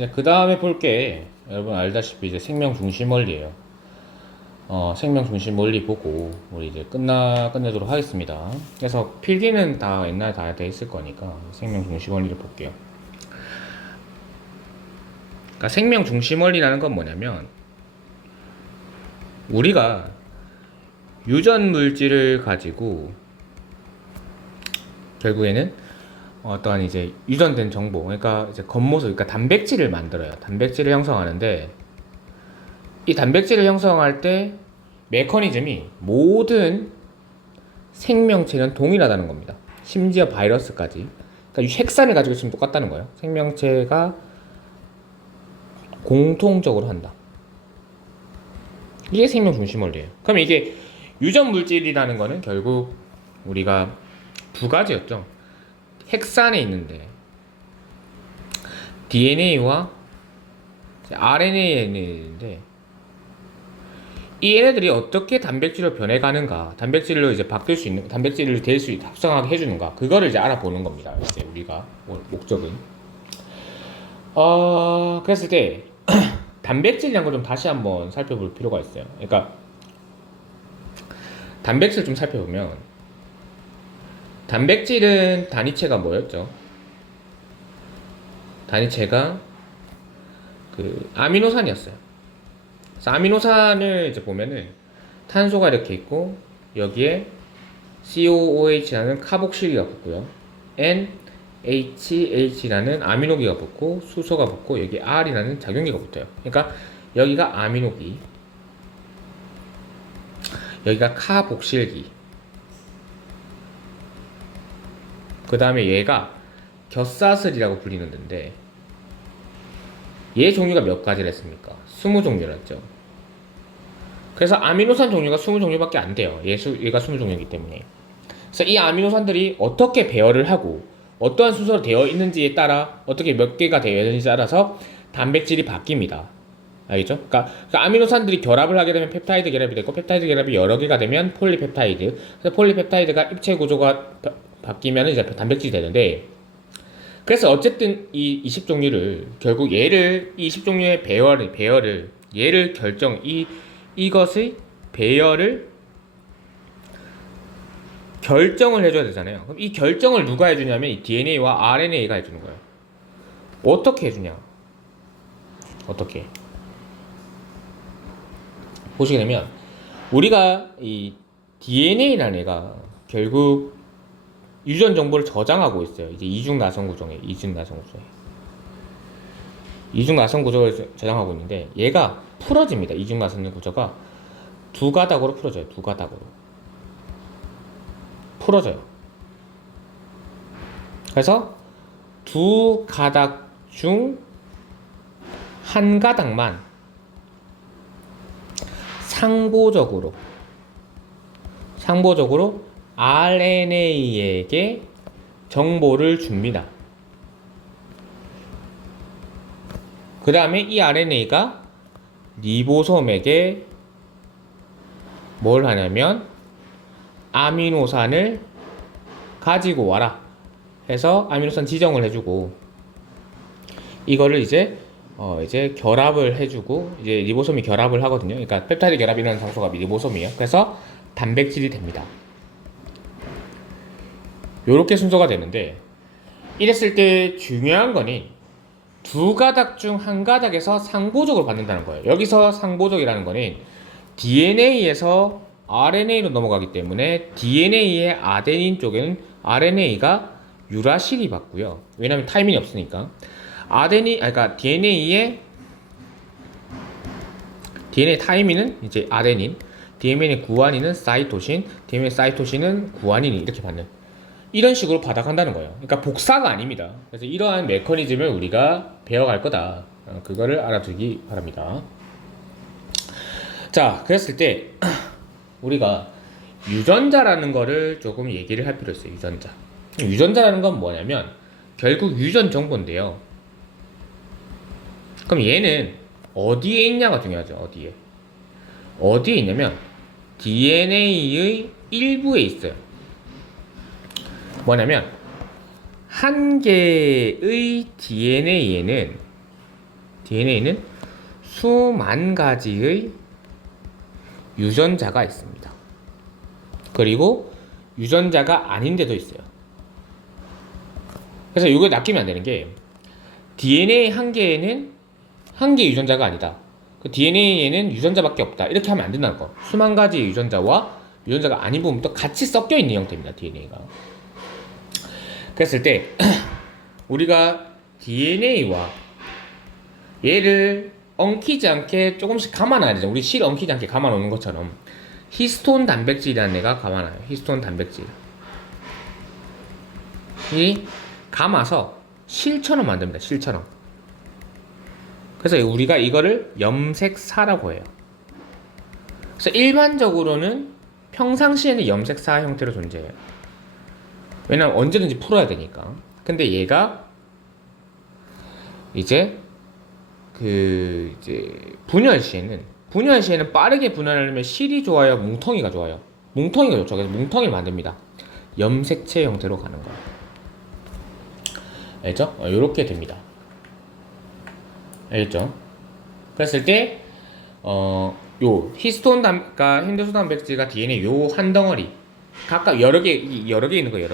이제 그 다음에 볼 게 여러분 알다시피 이제 생명 중심 원리예요. 생명 중심 원리 보고 우리 이제 끝내도록 하겠습니다. 그래서 필기는 다 옛날에 다 돼 있을 거니까 생명 중심 원리를 볼게요. 그러니까 생명 중심 원리라는 건 뭐냐면 우리가 유전 물질을 가지고 결국에는 어떠한 이제 유전된 정보, 그러니까 이제 겉모습, 그러니까 단백질을 만들어요. 단백질을 형성하는데 이 단백질을 형성할 때 메커니즘이 모든 생명체는 동일하다는 겁니다. 심지어 바이러스까지. 그러니까 이 색산을 가지고 있으면 똑같다는 거예요. 생명체가 공통적으로 한다. 이게 생명 중심 원리예요. 그럼 이게 유전 물질이라는 거는 결국 우리가 두 가지였죠. 핵산에 있는데 DNA와 RNA에 있는데 이 얘네들이 어떻게 단백질로 변해가는가, 단백질로 이제 바뀔 수 있는, 단백질을 합성하게 해주는가, 그거를 이제 알아보는 겁니다. 이제 우리가 목적은. 그랬을 때 단백질이란 걸 좀 다시 한번 살펴볼 필요가 있어요. 그러니까 단백질 좀 살펴보면 단백질은 단위체가 뭐였죠? 단위체가 그 아미노산이었어요. 그래서 아미노산을 이제 보면은 탄소가 이렇게 있고 여기에 COOH라는 카복실기가 붙고요. NHH라는 아미노기가 붙고 수소가 붙고 여기 R이라는 작용기가 붙어요. 그러니까 여기가 아미노기, 여기가 카복실기. 그 다음에 얘가 겹사슬이라고 불리는 데인데 얘 종류가 몇 가지를 했습니까? 20종류랬죠. 그래서 아미노산 종류가 20종류밖에 안 돼요. 얘가 20종류이기 때문에. 그래서 이 아미노산들이 어떻게 배열을 하고 어떠한 순서로 되어 있는지에 따라 어떻게 몇 개가 되어 있는지에 따라서 단백질이 바뀝니다. 알겠죠? 그러니까 아미노산들이 결합을 하게 되면 펩타이드 결합이 되고 펩타이드 결합이 여러 개가 되면 폴리펩타이드. 그래서 폴리펩타이드가 입체 구조가 바뀌면 이제 단백질이 되는데 그래서 어쨌든 이 20종류를 결국 얘를 이 20종류의 배열을 얘를 이것의 배열을 결정을 해줘야 되잖아요. 그럼 이 결정을 누가 해주냐면 이 DNA와 RNA가 해주는 거예요. 어떻게 해주냐? 어떻게? 보시게 되면 우리가 이 DNA라는 애가 결국 유전 정보를 저장하고 있어요. 이제 이중 나선 구조에 이중 나선 구조를 저장하고 있는데 얘가 풀어집니다. 이중 나선 구조가 두 가닥으로 풀어져요. 두 가닥으로 풀어져요. 그래서 두 가닥 중 한 가닥만 상보적으로 RNA에게 정보를 줍니다. 그 다음에 이 RNA가 리보솜에게 뭘 하냐면 아미노산을 가지고 와라 해서 아미노산 지정을 해주고 이거를 이제 결합을 해주고 이제 리보솜이 결합을 하거든요. 그러니까 펩타이드 결합이라는 장소가 리보솜이에요. 그래서 단백질이 됩니다. 요렇게 순서가 되는데 이랬을 때 중요한 거는 두 가닥 중 한 가닥에서 상보적으로 받는다는 거예요. 여기서 상보적이라는 거는 DNA에서 RNA로 넘어가기 때문에 DNA의 아데닌 쪽에는 RNA가 유라실이 받고요. 왜냐면 타이밍이 없으니까. 그러니까 DNA 타이밍은 이제 아데닌, DNA 구아닌은 사이토신, DNA 사이토신은 구아닌이 이렇게 받는 이런 식으로 받아간다는 거예요. 그러니까 복사가 아닙니다. 그래서 이러한 메커니즘을 우리가 배워갈 거다. 그거를 알아두기 바랍니다. 자, 그랬을 때 우리가 유전자라는 거를 조금 얘기를 할 필요 있어요. 유전자라는 건 뭐냐면 결국 유전 정보인데요. 그럼 얘는 어디에 있냐가 중요하죠. 어디에 있냐면 DNA의 일부에 있어요. 뭐냐면 한 개의 DNA에는 DNA는 수만 가지의 유전자가 있습니다. 그리고 유전자가 아닌 데도 있어요. 그래서 이거 낚이면 안 되는 게 DNA 한 개에는 한 개의 유전자가 아니다. 그 DNA에는 유전자밖에 없다. 이렇게 하면 안 된다는 거. 수만 가지의 유전자와 유전자가 아닌 부분도 같이 섞여 있는 형태입니다. DNA가. 그랬을 때 우리가 DNA와 얘를 엉키지 않게 조금씩 감아놔야 되죠. 우리 실 엉키지 않게 감아놓는 것처럼 히스톤 단백질이라는 애가 감아놔요. 히스톤 단백질. 이 감아서 실처럼 만듭니다. 실처럼. 그래서 우리가 이거를 염색사라고 해요. 그래서 일반적으로는 평상시에는 염색사 형태로 존재해요. 왜냐면 언제든지 풀어야 되니까. 근데 얘가 이제 분열 시에는 빠르게 분열하려면 실이 좋아요, 뭉텅이가 좋아요. 뭉텅이가 좋죠. 그래서 뭉텅이를 만듭니다. 염색체 형태로 가는 거예요. 알죠? 요렇게 됩니다. 알겠죠? 그랬을 때, 요 그러니까 힌두소 단백질과 DNA 요 한 덩어리, 각각 여러 개 있는 거예요,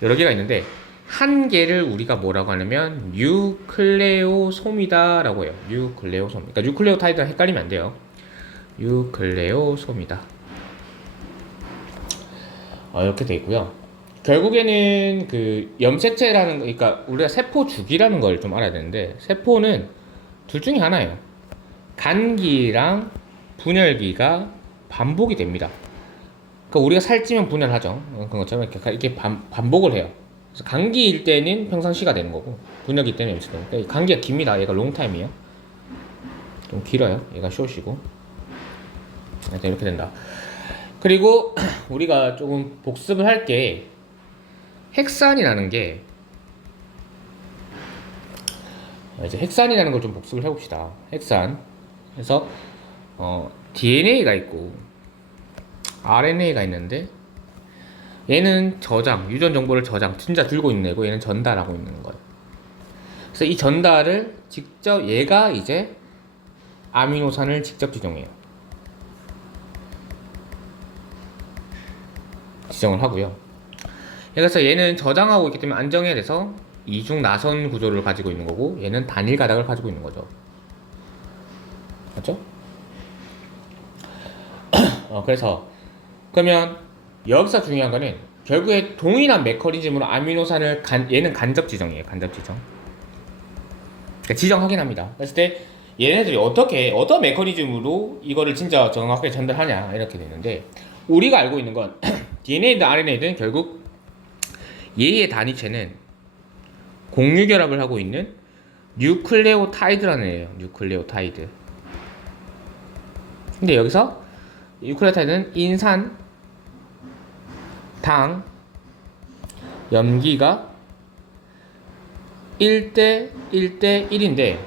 여러 개가 있는데, 한 개를 우리가 뭐라고 하냐면, 뉴클레오솜이다라고 해요. 뉴클레오솜. 그러니까 뉴클레오타이드랑 헷갈리면 안 돼요. 뉴클레오솜이다. 이렇게 돼 있고요. 결국에는 그 염색체라는, 그러니까 우리가 세포 주기라는 걸 좀 알아야 되는데, 세포는 둘 중에 하나예요. 간기랑 분열기가 반복이 됩니다. 그러니까 우리가 살찌면 분열하죠. 그런 것처럼 이렇게 반복을 해요. 그래서 감기일 때는 평상시가 되는 거고 분열기 때는 염색되는 거고. 감기가 깁니다. 얘가 롱타임이에요. 좀 길어요. 얘가 숏이고. 이렇게 된다. 그리고 우리가 조금 복습을 할 게 핵산이라는 게 이제 핵산이라는 걸 좀 복습을 해봅시다. 핵산. 그래서 DNA가 있고 RNA가 있는데 얘는 저장, 유전 정보를 진짜 들고 있는 애고 얘는 전달하고 있는 거예요. 그래서 이 전달을 직접 얘가 이제 아미노산을 직접 지정해요. 지정을 하고요. 그래서 얘는 저장하고 있기 때문에 안정해야 돼서 이중 나선 구조를 가지고 있는 거고 얘는 단일 가닥을 가지고 있는 거죠. 맞죠? 그러면 여기서 중요한 거는 결국에 동일한 메커니즘으로 아미노산을 얘는 간접 지정이에요. 간접 지정. 그러니까 지정 확인합니다. 그랬을 때 얘네들이 어떤 메커니즘으로 이거를 진짜 정확하게 전달하냐 이렇게 되는데 우리가 알고 있는 건 DNA든 RNA든 결국 얘의 단위체는 공유결합을 하고 있는 뉴클레오타이드라는 애예요. 뉴클레오타이드. 근데 여기서 뉴클레오타이드는 인산, 당, 염기가 1대 1대 1인데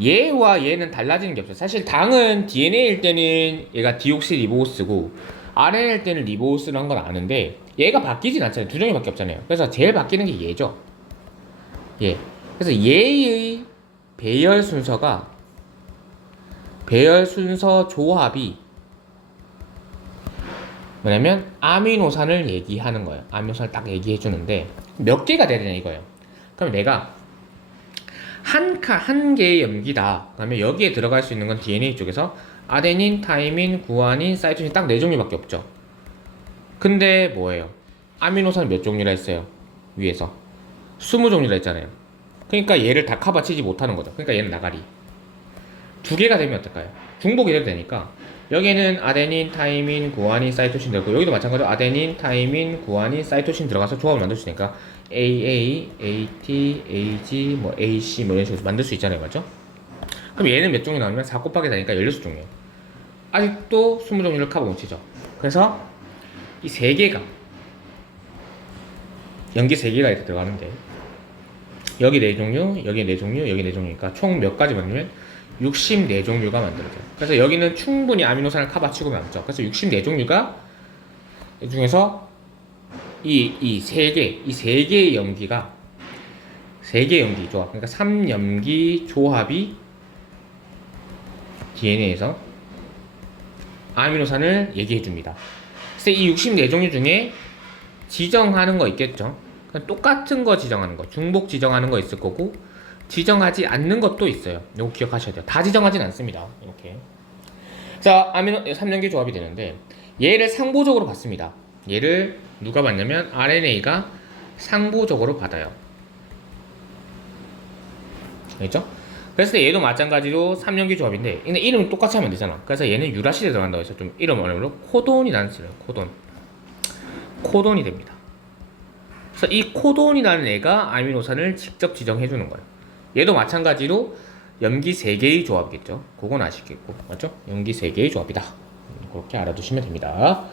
얘와 얘는 달라지는 게 없어요. 사실 당은 DNA일 때는 얘가 디옥시리보스고 RNA일 때는 리보스라는 건 아는데 얘가 바뀌진 않잖아요. 두 종류밖에 없잖아요. 그래서 제일 바뀌는 게 얘죠. 얘. 그래서 얘의 배열 순서 조합이 뭐냐면 아미노산을 얘기하는 거예요. 아미노산을 딱 얘기해 주는데 몇 개가 돼야 되냐 이거예요. 그럼 내가 한 개의 염기다. 그다음에 여기에 들어갈 수 있는 건 DNA 쪽에서 아데닌, 타이민, 구아닌, 사이토신 딱 4종류밖에 없죠. 근데 뭐예요? 아미노산 몇 종류라 했어요? 위에서 20종류라 했잖아요. 그러니까 얘를 다 커버치지 못하는 거죠. 그러니까 얘는 나가리. 2개가 되면 어떨까요? 중복이 돼도 되니까 여기에는 아데닌, 타이민, 구아닌, 사이토신 들어가고 여기도 마찬가지로 아데닌, 타이민, 구아닌, 사이토신 들어가서 조합을 만들 수 있으니까 AA, AT, AG, 뭐 AC 뭐 이런 식으로 만들 수 있잖아요. 맞죠? 그럼 얘는 몇 종류 나오면 4 곱하기 4니까 16종류. 아직도 20종류를 커버 못 치죠. 그래서 이 3개가 연기 3개가 이렇게 들어가는데 여기 4종류, 여기 4종류, 여기 4종류니까 총 몇 가지 만들면 64종류가 만들어져요. 그래서 여기는 충분히 아미노산을 커버치고 남죠. 그래서 64종류가 중에서 이 세 개의 염기가 3개 염기 조합, 그러니까 3염기 조합이 DNA에서 아미노산을 얘기해 줍니다. 그래서 이 64종류 중에 지정하는 거 있겠죠. 똑같은 거 지정하는 거, 중복 지정하는 거 있을 거고, 지정하지 않는 것도 있어요. 이거 기억하셔야 돼요. 다 지정하진 않습니다. 이렇게. 자, 아미노 3연계 조합이 되는데, 얘를 상보적으로 받습니다. 얘를 누가 받냐면 RNA가 상보적으로 받아요. 알겠죠? 그래서 얘도 마찬가지로 3연계 조합인데, 근데 이름이 똑같이 하면 되잖아. 그래서 얘는 유라실에 들어간다고 해서 좀 이름 어려움으로 코돈이라는 쓰래요. 코돈이 됩니다. 그래서 이 코돈이라는 애가 아미노산을 직접 지정해주는 거예요. 얘도 마찬가지로 염기 3개의 조합이겠죠. 그건 아시겠고, 맞죠? 염기 3개의 조합이다. 그렇게 알아두시면 됩니다.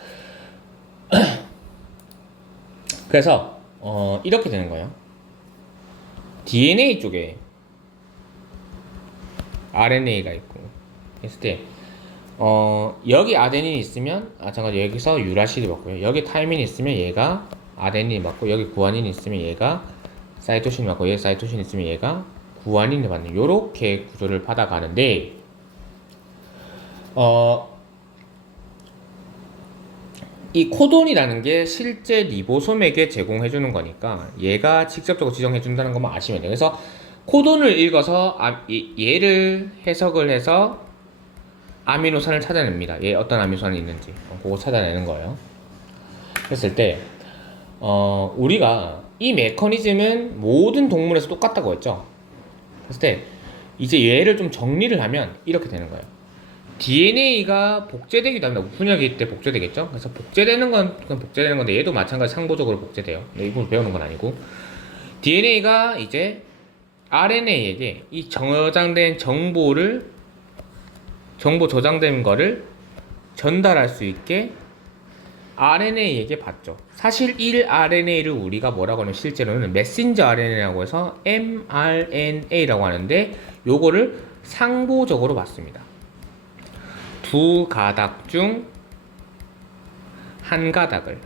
그래서 이렇게 되는 거예요. DNA 쪽에 RNA가 있고 했을 때 여기 아데닌이 있으면 잠깐 여기서 유라실이 받고요. 여기 타이민이 있으면 얘가 아데닌이 받고, 여기 구아닌이 있으면 얘가 사이토신이 받고, 여기 사이토신이 있으면 얘가 구아닌이 받는 요렇게 구조를 받아가는데, 이 코돈이라는 게 실제 리보솜에게 제공해주는 거니까 얘가 직접적으로 지정해준다는 것만 아시면 돼요. 그래서 코돈을 읽어서 얘를 해석을 해서 아미노산을 찾아냅니다. 얘 어떤 아미노산이 있는지 그거 찾아내는 거예요. 그랬을 때 우리가 이 메커니즘은 모든 동물에서 똑같다고 했죠. 그랬을 때 이제 얘를 좀 정리를 하면 이렇게 되는 거예요. DNA가 복제되기도 합니다. 분열기 때 복제되겠죠. 그래서 복제되는 건 그건 복제되는 건데 얘도 마찬가지 상보적으로 복제돼요. 이걸 배우는 건 아니고, DNA가 이제 RNA에게 이 저장된 정보 저장된 거를 전달할 수 있게 RNA에게 받죠. 사실 이 RNA를 우리가 뭐라고 하면 실제로는 메신저 RNA라고 해서 mRNA라고 하는데, 요거를 상보적으로 받습니다. 2가닥 중 한 가닥에서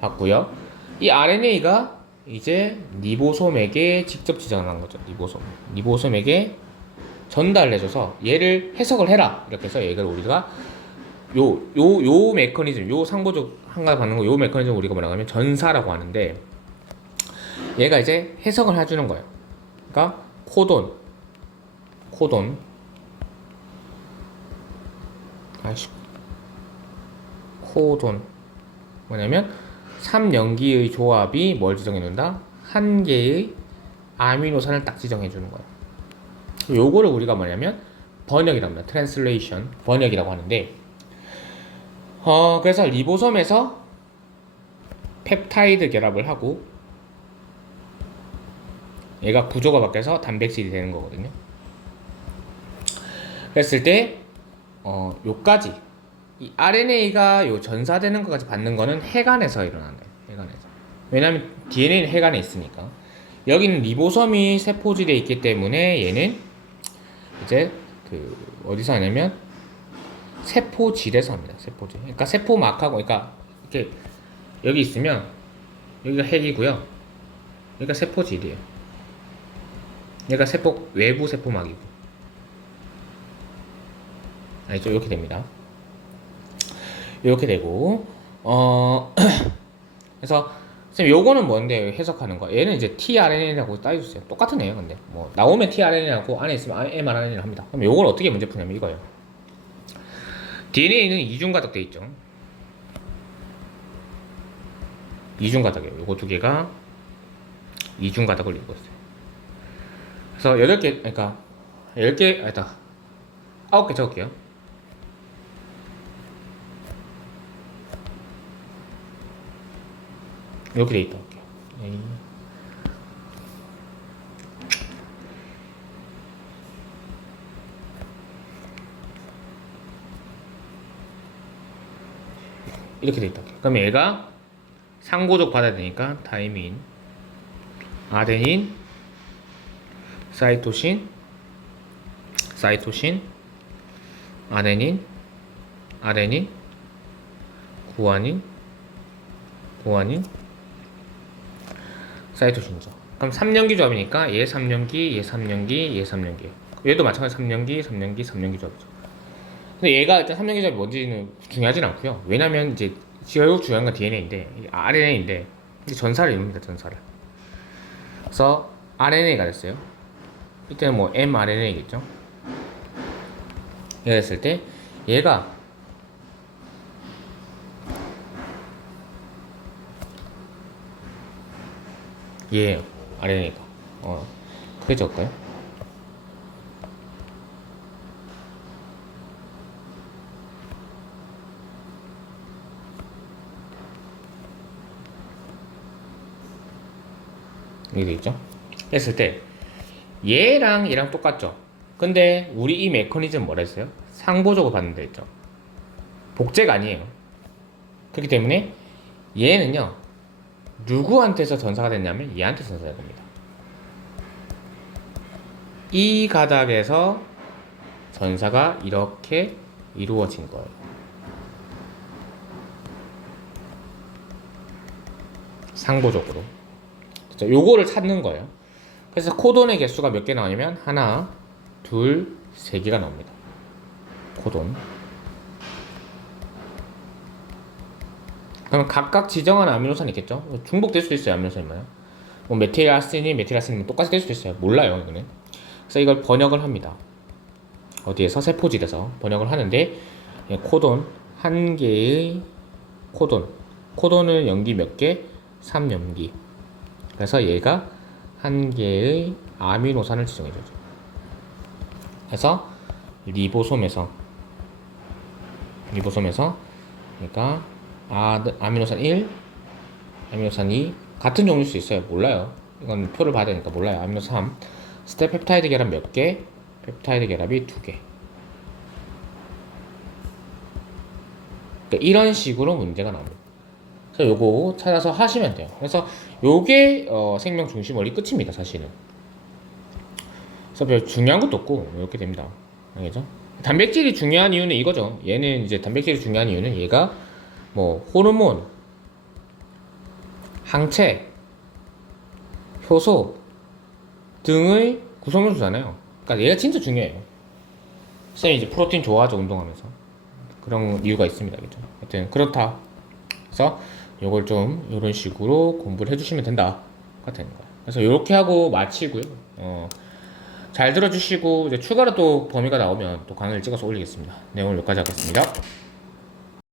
받고요. 이 RNA가 이제 리보솜에게 직접 지정한 거죠. 리보솜에게 전달해줘서 얘를 해석을 해라, 이렇게 해서 얘를 우리가 요 메커니즘, 요 상보적 한 가닥 받는 거, 요 메커니즘 우리가 뭐라고 하면 전사라고 하는데, 얘가 이제 해석을 해주는 거예요. 그러니까 코돈 뭐냐면 3연기의 조합이 뭘 지정해준다? 한 개의 아미노산을 딱 지정해주는 거예요. 요거를 우리가 뭐냐면 번역이라고 합니다. 트랜슬레이션, 번역이라고 하는데, 그래서 리보솜에서 펩타이드 결합을 하고 얘가 구조가 바뀌어서 단백질이 되는 거거든요. 그랬을 때 요까지 이 RNA가 요 전사되는 것까지 받는 거는 해간에서 일어난다. 해간에서. 왜냐면 DNA는 해간에 있으니까. 여기는 리보솜이 세포질에 있기 때문에 얘는 이제 어디서 하냐면 세포질에서 합니다. 세포질. 그러니까 세포막하고, 그러니까 이렇게 여기 있으면 여기가 핵이고요. 여기가 세포질이에요. 얘가 외부 세포막이고. 알죠? 이렇게 됩니다. 이렇게 되고, 그래서 선생님 요거는 뭔데 해석하는 거? 얘는 이제 tRNA라고 따져주세요. 똑같은 애예요. 근데 뭐 나오면 tRNA라고 안에 있으면 mRNA를 합니다. 그럼 요걸 어떻게 문제 푸냐면 이거예요. DNA는 이중가닥 돼 있죠. 이중가닥이에요. 요거 두 개가 이중가닥을 이루고 있어요. 그래서 8개, 그러니까 10개, 아니다, 9개 적을게요. 이렇게 돼 있다 할게요. 이렇게 돼 있다 할게요. 그럼 얘가 상보적 받아야 되니까 타이민, 아데닌, 사이토신, 아데닌, 구아닌. 그래서 사이토 신조. 그럼 3년기 조합이니까 얘 3년기, 얘 3년기, 얘 3년기. 얘도 마찬가지 3년기, 3년기, 3년기 조합이죠. 근데 얘가 일단 3년기 조합이 뭔지는 중요하진 않고요. 왜냐면 이제 결국 중요한 건 DNA인데 RNA인데 전사를 이룹니다. 전사를. 그래서 RNA가 됐어요. 이때는 뭐 mRNA겠죠. 얘가 됐을 때 얘가 얘예요. RNA가. 크게 적을까요? 이게 되겠죠? 했을 때 얘랑 얘랑 똑같죠? 근데 우리 이 메커니즘 뭐라 했어요? 상보적으로 받는다 했죠? 복제가 아니에요. 그렇기 때문에 얘는요 누구한테서 전사가 됐냐면 얘한테 전사가 됩니다. 이 가닥에서 전사가 이렇게 이루어진 거예요. 상보적으로. 요거를 찾는 거예요. 그래서 코돈의 개수가 몇 개 나오냐면 하나, 둘, 세 개가 나옵니다. 코돈. 그러면 각각 지정한 아미노산이 있겠죠? 중복될 수도 있어요. 아미노산이면 뭐 메틸아스틴이 메틸아스틴이면 똑같이 될 수도 있어요. 몰라요 이거는. 그래서 이걸 번역을 합니다. 어디에서? 세포질에서 번역을 하는데 코돈 한 개의 코돈은 염기 몇 개? 3염기. 그래서 얘가 한 개의 아미노산을 지정해주죠. 그래서 리보솜에서 그러니까 아미노산 1, 아미노산 2 같은 종류일 수 있어요. 몰라요. 이건 표를 봐야 되니까 몰라요. 아미노산 3 스텝 펩타이드 결합 몇 개? 펩타이드 결합이 2개. 그러니까 이런 식으로 문제가 나옵니다. 그래서 요거 찾아서 하시면 돼요. 그래서 요게 생명 중심 원리 끝입니다. 사실은. 그래서 별 중요한 것도 없고 이렇게 됩니다. 알겠죠? 단백질이 중요한 이유는 이거죠. 얘는 이제 단백질이 중요한 이유는 얘가 뭐 호르몬, 항체, 효소 등의 구성요소잖아요. 그러니까 얘가 진짜 중요해요. 쌤이 이제 프로틴 좋아하죠. 운동하면서. 그런 이유가 있습니다. 그죠? 하여튼 그렇다. 그래서 요걸 좀 이런 식으로 공부를 해주시면 된다가 되는 거예요. 그래서 이렇게 하고 마치고요. 잘 들어주시고 이제 추가로 또 범위가 나오면 또 강의를 찍어서 올리겠습니다. 네, 오늘 여기까지 하겠습니다.